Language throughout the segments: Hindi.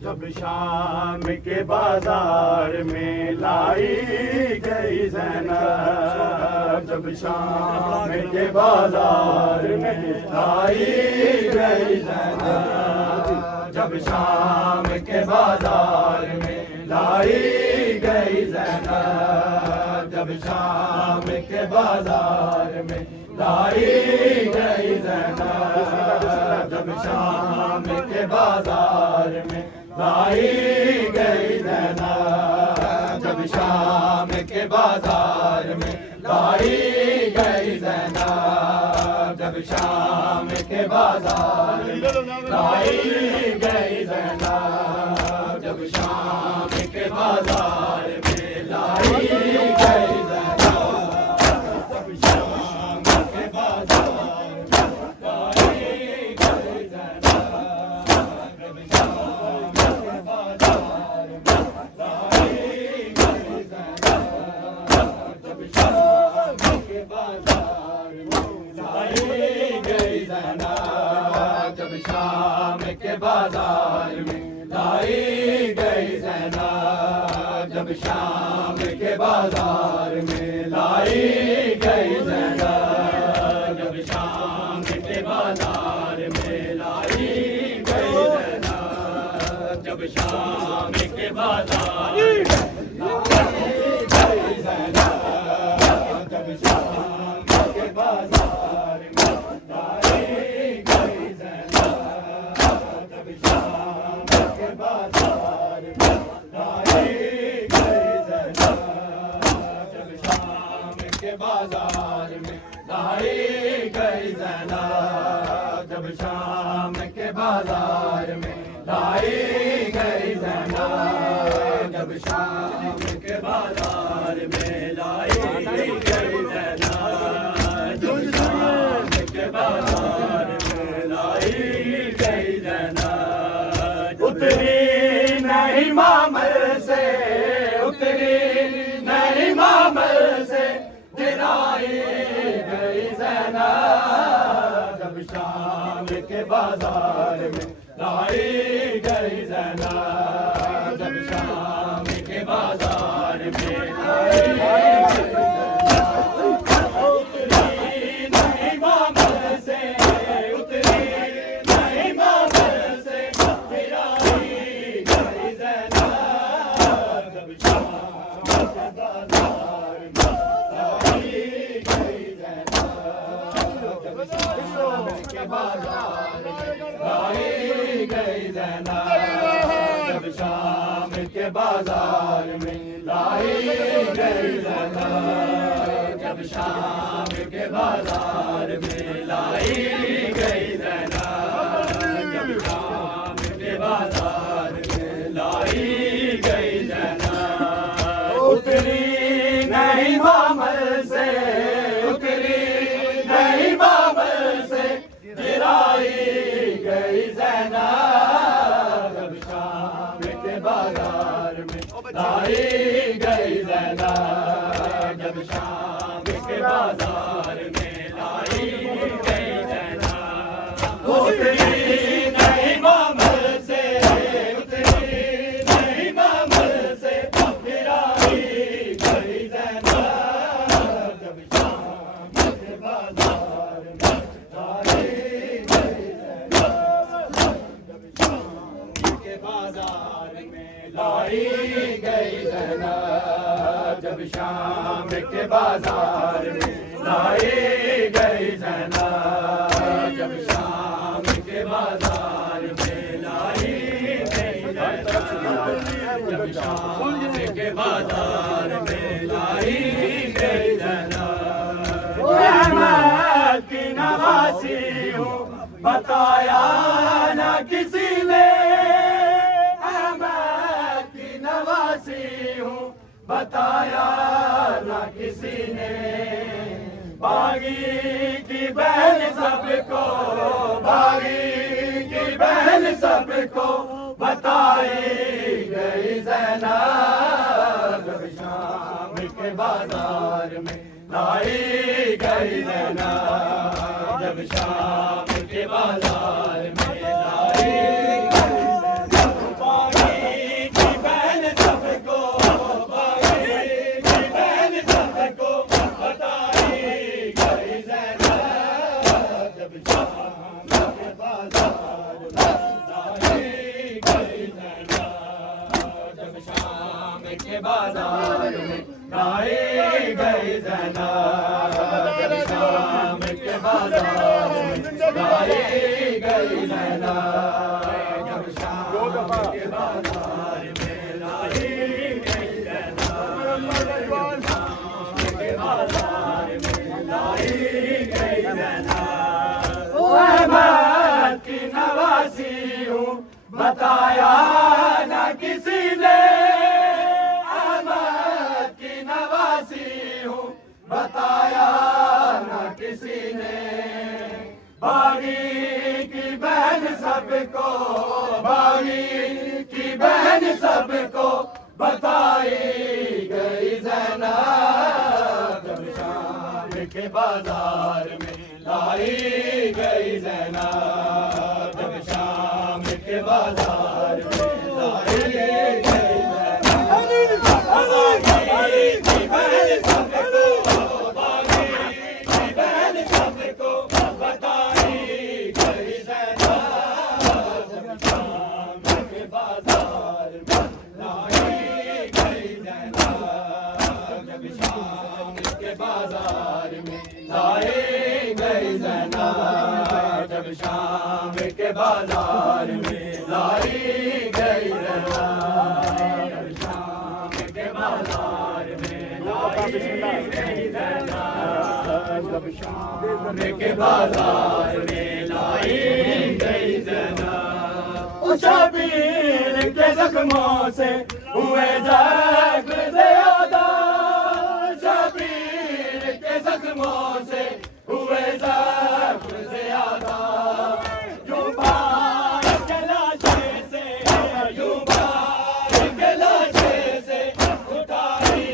जब शाम के बाजार में लाई गई ज़ैनब, जब शाम के बाजार में लाई गई ज़ैनब, जब शाम के बाजार में लाई गई ज़ैनब, जब शाम के बाजार में लाई गई ज़ैनब, जब शाम के बाजार में लाई गई ज़ैनब, जब शाम के बाजार में लाई गई ज़ैनब, जब शाम के बाजार में लाई गई ज़ैनब, जब शाम के बाजार में लाई गई शाम के बाजार में लाई गई ज़ैनब, जब शाम के बाजार में लाई गई ज़ैनब, जब शाम के बाजार में लाई गई ज़ैनब, जब शाम के बाजार में लाई गई ज़ैनब, जब शाम के बाजार में लाई गई ज़ैनब, जब शाम के बाजार में लाई गई ज़ैनब, जब शाम के बाजार में लाई गई ज़ैनब, जब शाम के बाजार में लाई गई ज़ैनब, जब शाम के बाजार में लाई गई ज़ैनब, जब शाम के बाजार में लाई गई ज़ैनब, उतरी नहीं मामर से, उतरी नहीं मामर से, गिराई गई ज़ैनब, जब शाम के बाजार में लाई गई ज़ैनब, जब शाम के बाजार में लाई गई ज़ैनब, उतरी नहीं मामर से, उतरी नहीं मामर से, गिराई गई ज़ैनब, जब शाम के बाजार में लाई गई ज़ैनब, जब शाम के बाजार में लाई गई ज़ैनब, जब शाम के बाजार में लाई गई ज़ैनब, जब शाम के बाजार में लाई गई ज़ैनब, जब शाम के बाजार में लाई गई ज़ैनब, उतरी नहीं मामर से, उतरी नहीं मामर से, गिराई गई ज़ैनब, जब शाम के बाजार बाजार में लाई गई ज़ैनब जब शाम के बाजार में लाई गई ज़ैनब उतरी नहीं मामल से उतरी नहीं मामल से फिराई गई ज़ैनब जब शाम के बाजार में लाई गई ज़ैनब जब शाम के बाजार में लाई गई ज़ैनब जब शाम के बाजार में लाई गई ज़ैनब जब शाम के बाजार में लाई गई ज़ैनब जब शाम के बाजार में लाई गई ज़ैनब अहमद की नवासी हूँ बताया ना किसी ने बताया ना किसी ने बागी की बहन सबको बागी की बहन सबको बताई गई ज़ैनब जब शाम के बाजार में लाई गई ज़ैनब जब शाम के बाजार में लाई बाजार में लाई गई ज़ैनब जब शाम के बाजार में लाई गई ज़ैनब जब शाम के बाजार में लाई गई ज़ैनब के बाजार में लाई गई ज़ैनब अहमद की नवासी हूँ बताया ना किसी ने बताया ना किसी ने बागी की बहन सबको बागी की बहन सबको बताई गई ज़ैनब जब शाम के बाजार में लाई गई ज़ैनब जब शाम के बाजार में लाई गई बाजार में लाई गई ज़ैनब जब शाम के बाजार में लाई गई ज़ैनब जब शाम के बाजार में लाई गई ज़ैनब जब शाम के बाजार में लाई गई ज़ैनब ओ शबीर के जख्मों से हुए ज़ख्म ज़्यादा जख्मों से हुए ज़ख्म ज़्यादा यूं बार के लाशे से यूं बार के लाशे से उठाई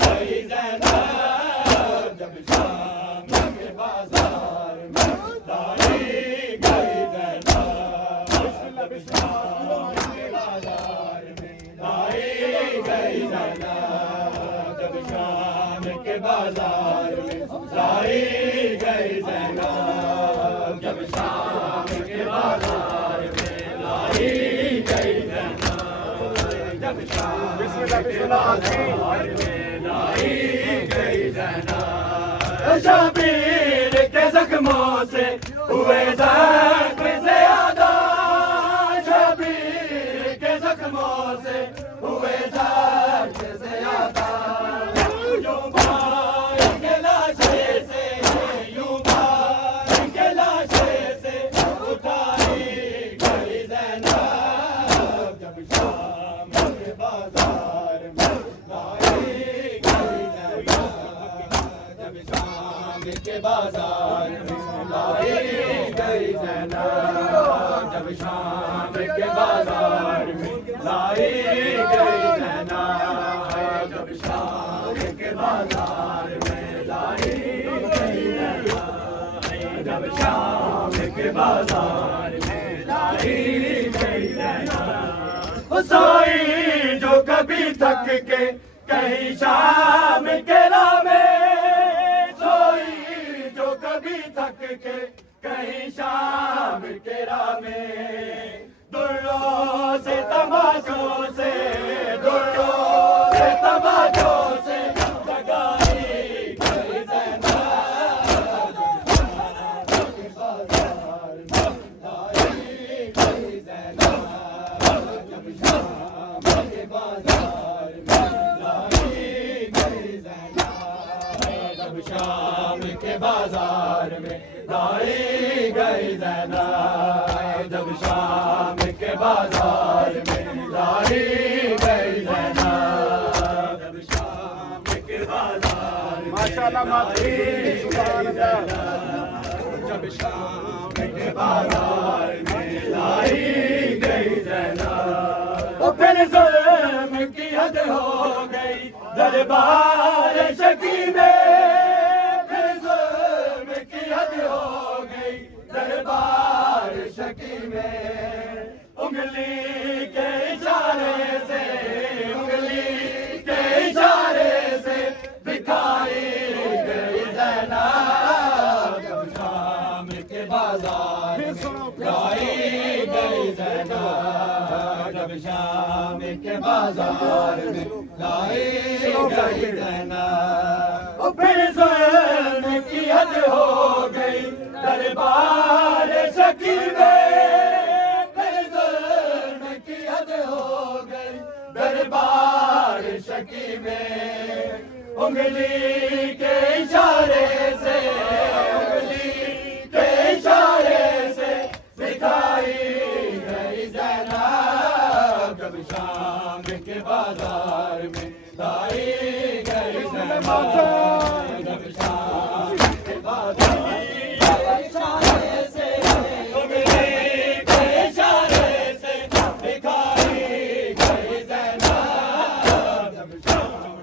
गई ज़ैनब जब शाम के बाजार में लाई गई ज़ैनब जब शाम के बाजार में लाई गई ज़ैनब जब शाम के बाजार लाई गई ज़ैनब जब शाम के बाजार में लाई गई ज़ैनब जब शाम के बाजार में लाई गई ज़ैनब शबीर के जख्मों से हुए ज़ख्म ज़्यादा शबीर के जख्मों से हुए ज़ख्म ज़्यादा के बाजार में लाई गई ज़ैनब जब शाम के बाजार में लाई बाजार में लाई गई ज़ैना। सोई जो कभी थक के कहीं शाम के राह में, सोई जो कभी थक के कहीं शाम के राह में, दुर्रों से तमाचों से, दुर्रों से तमाचों से जगाई गई ज़ैना। बाजार में लाई गई ज़ैना। जब शाम के बाजार में लाई गई ज़ैना। जब शाम के बाजार में लाई गई ज़ैना। जब शाम के बाजार में लाई गई ज़ैना। जब शाम के बाजार में माशाअल्लाह माती सुभान अल्लाह। जब शाम के बाजार में लाई गई ज़ैना। और फिर ज़ुल्म की हद हो गई दरबार शकी में, फिर ज़ुल्म की हद हो गई दरबार शकी में। उंगली के इशारे से, उंगली के इशारे से दिखाई गई ज़ैना। जब शाम के बाजार में लाई गई ज़ैना। जब शाम के बाजार में लाई गई ज़ैना। फिर ज़ुल्म की हद हो गई दरबार शकी में, फिर ज़ुल्म की हद हो गई दरबार शकी में। उंगली के इशारे से, उंगली के इशारे से दिखाई गई ज़ैना। जब शाम के बाजार में लाई गई ज़ैना। जब शाम के बाजार में इशारे से, उंगली के इशारे से दिखाई गई ज़ैना। जब शाम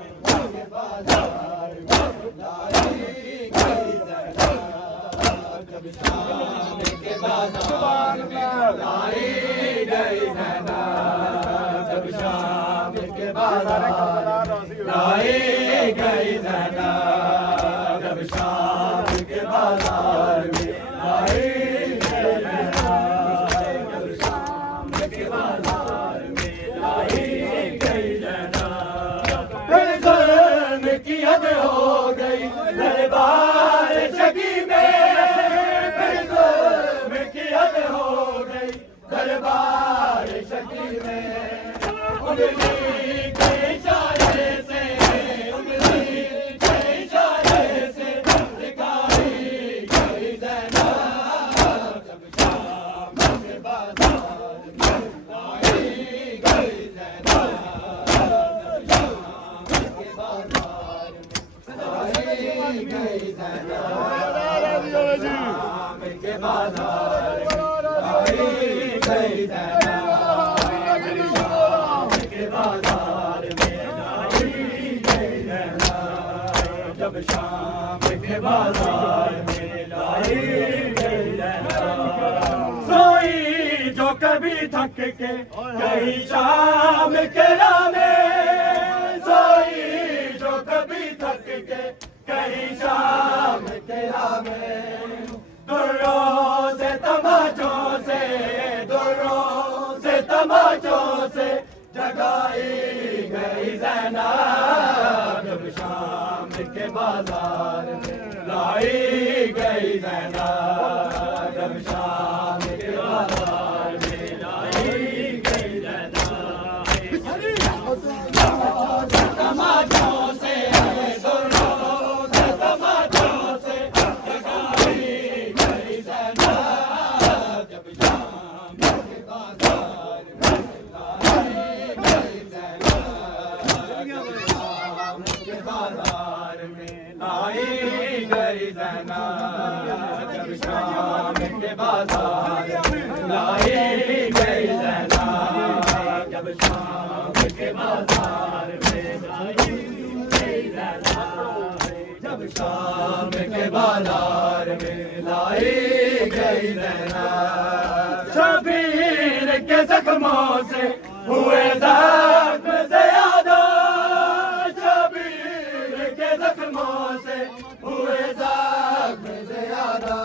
के बाजार में लाई गई ज़ैना। जब शाम के बाजार में लाई गई ज़ैना। जब शाम के बाजार लाई गई ज़ैना। जब शाम के बाजार में लाई गई ज़ैना। जब शाम के बाजार में लाई गई ज़ैना। फिर ज़ुल्म की हद हो गई दरबार शकी में, फिर ज़ुल्म की हद हो गई दरबार शकी में। उंगली के इशारे से, उंगली के इशारे से दिखाई गई ज़ैना। जब शाम के बाजार में लाई गई ज़ैना। जब शाम के बाजार में लाई गई ज़ैना। शाम के बाजार में लाई गई ज़ैना। बाजार में लाई गई ज़ैना। जब शाम के बाजार में लाई गई ज़ैना। सोई जो कभी थक के कहीं शाम के राह में, सोई जो कभी थक के कहीं शाम के राह में। दुर्रों से तमाचों से, दुर्रों से तमाचों से जगाई गई ज़ैना। जब शाम के बाजार में लाई गई ज़ैना। जब शाम के बाजार में लाई गई ज़ैना। तमाचों से, दुर्रों से तमाचों से जगाई गई ज़ैना। जब शाम के बाजार में लाई गई ज़ैना। जब शाम के बाजार में लाई गई ज़ैना। जब शाम के बाजार में लाई गई ज़ैना। जब शाम के बाजार में लाई गई ज़ैना। जब शाम के बाजार में लाई गई ज़ैनब। शबीर के जख्मों से हुए जख्म ज़्यादा, शबीर के जख्मों से हुए जख्म ज़्यादा।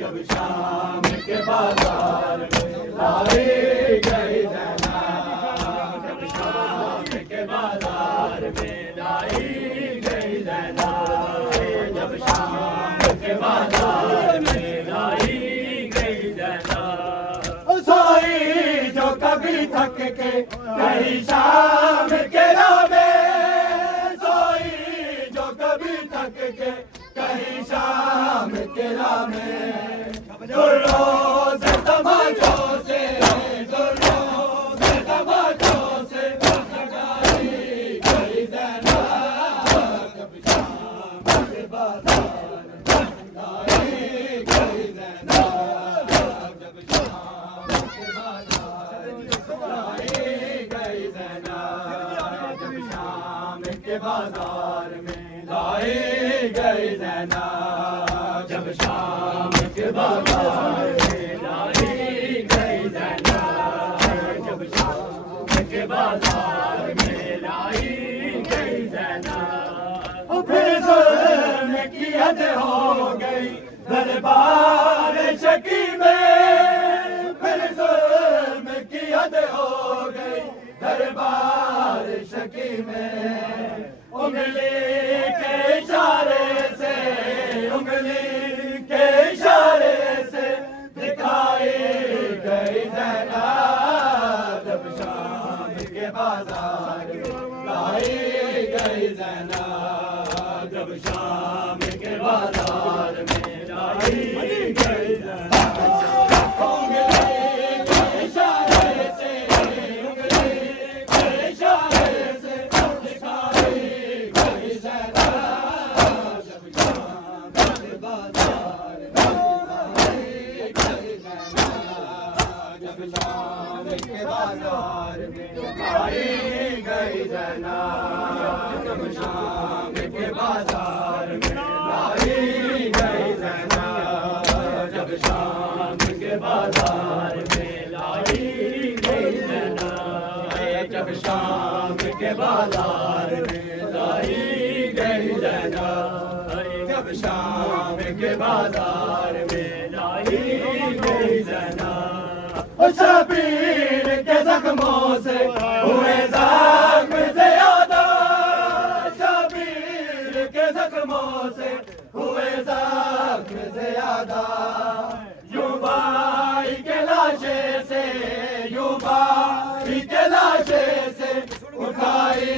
जब शाम के बाजार में लाई गई ज़ैनब, जब शाम के बाजार में लाई गई ज़ैनब, जब शाम के बाजार में लाई गई ज़ैनब। सोई जो कभी थक के कहीं शाम के राह में, सोई जो कभी थक के कहीं शाम के राह में, दुर्रों से तमाचों से, दुर्रों से तमाचों से लगाई गई ज़ैनब। जब शाम के बाजार में लाई गई ज़ैनब, जब शाम के बाजार में लाई गई ज़ैनब, जब शाम के बाजार में लाई गई ज़ैनब, जब शाम के बाजार में लाई गई ज़ैनब, जब शाम के बाजार में लाई गई ज़ैनब। फिर जुल्म की हद हो गई दरबार शकी में, फिर जुल्म की हद हो गई दरबार शकी में। उंगली के इशारे से, उंगली के इशारे से दिखाई गई ज़ैनब। जब शाम के बाजार में लाई गई ज़ैनब, जब शाम के बाजार में लाई गई ज़ैनब। जब शाम के बाजार में लाई गई ज़ैनब, जब शाम के बाजार में लाई गई ज़ैनब, जब शाम के बाजार में लाई गई ज़ैनब, जब शाम के बाजार में लाई गई ज़ैनब, जब शाम के बाजार में लाई गई ज़ैनब। शबीर के जख्मों से हुए जख्म ज़्यादा, शबीर के जख्मों से हुए जख्म ज़्यादा। युवाई के लाशे से, युवाई के लाशे से उठाई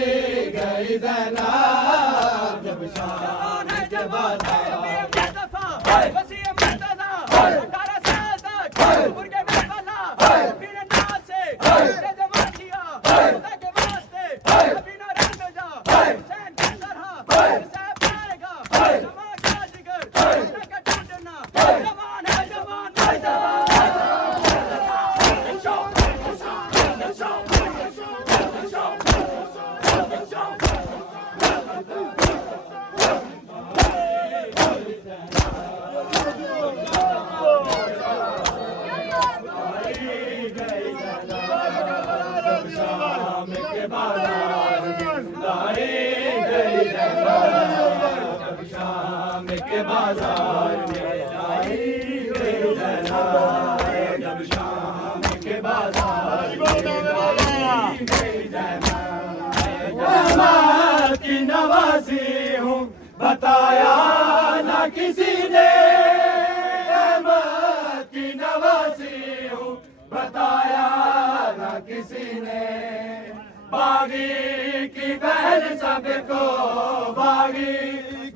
गई ज़ैनब। जब शाम के बाजार के बाजार में लाई गई ज़ैनब, जब शाम के बाजार में लाई गई ज़ैनब। अहमद की नवाज़ी हूँ बताया ना किसी ने, अहमद की नवाज़ी हूँ बताया ना किसी ने। बागी की बहन सबको, बागी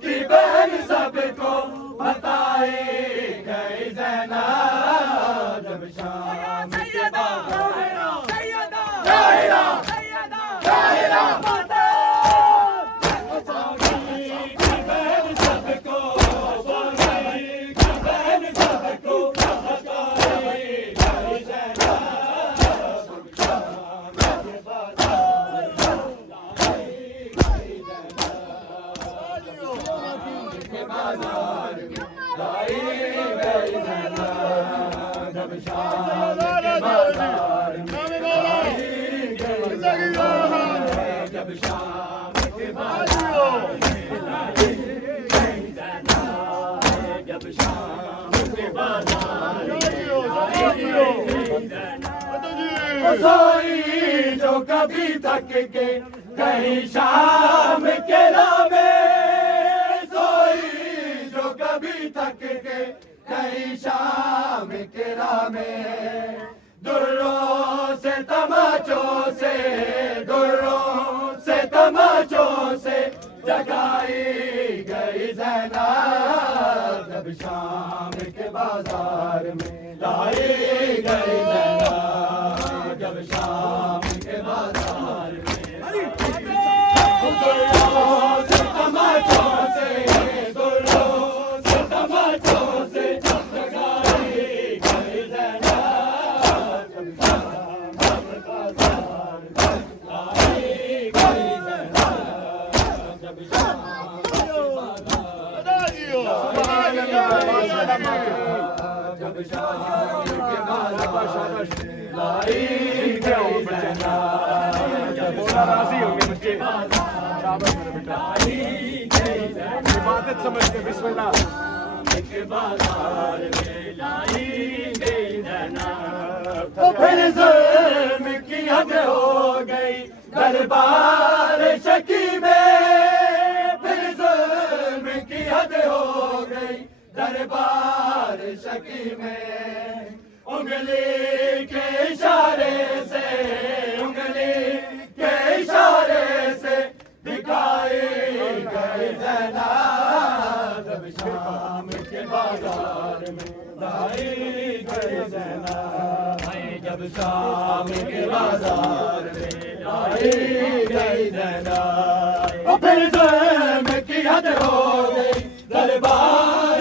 की बहन सबको बताई गई ज़ैनब, जब शाम के बाद गई ज़ैनब जब शाम के बाजार में लाई गई ज़ैनब जब शाम के बाजार में लाई गई ज़ैनब जब शाम के बाजार में लाई गई ज़ैनब सोई जो कभी थक के कहीं शाम के राह में सोई जो कभी थक के कहीं शाम के राह में दुर्रों से तमाचों से दुर्रों से तमाचों से जगाई गई ज़ैनब जब शाम के बाजार में लाई गई ज़ैनब जब शाम के बाजार में दुर्रों से तमाचों से दुर्रों से तमाचों से जगाई गई ज़ैनब जब शाम के बाजार में लाई गई ज़ैनब जब शाम के बाजार जब शाम के बाजार लाई गई ज़ैनब जब राजी होंगे बच्चे शाबाश मेरे बेटा इबादत समझ के बिस्मिल्लाह के बाजार में लाई गई ज़ैनब फिर ज़ुल्म की हद हो गई दरबार शकी में फिर ज़ुल्म की हद हो गई दरबार शकी में उंगली के इशारे से उंगली के इशारे से दिखाई गई ज़ैनब जब शाम के बाजार में लाई गई ज़ैनब जब शाम के बाजार में लाई गई ज़ैनब फिर ज़ुल्म की हद हो गई दरबार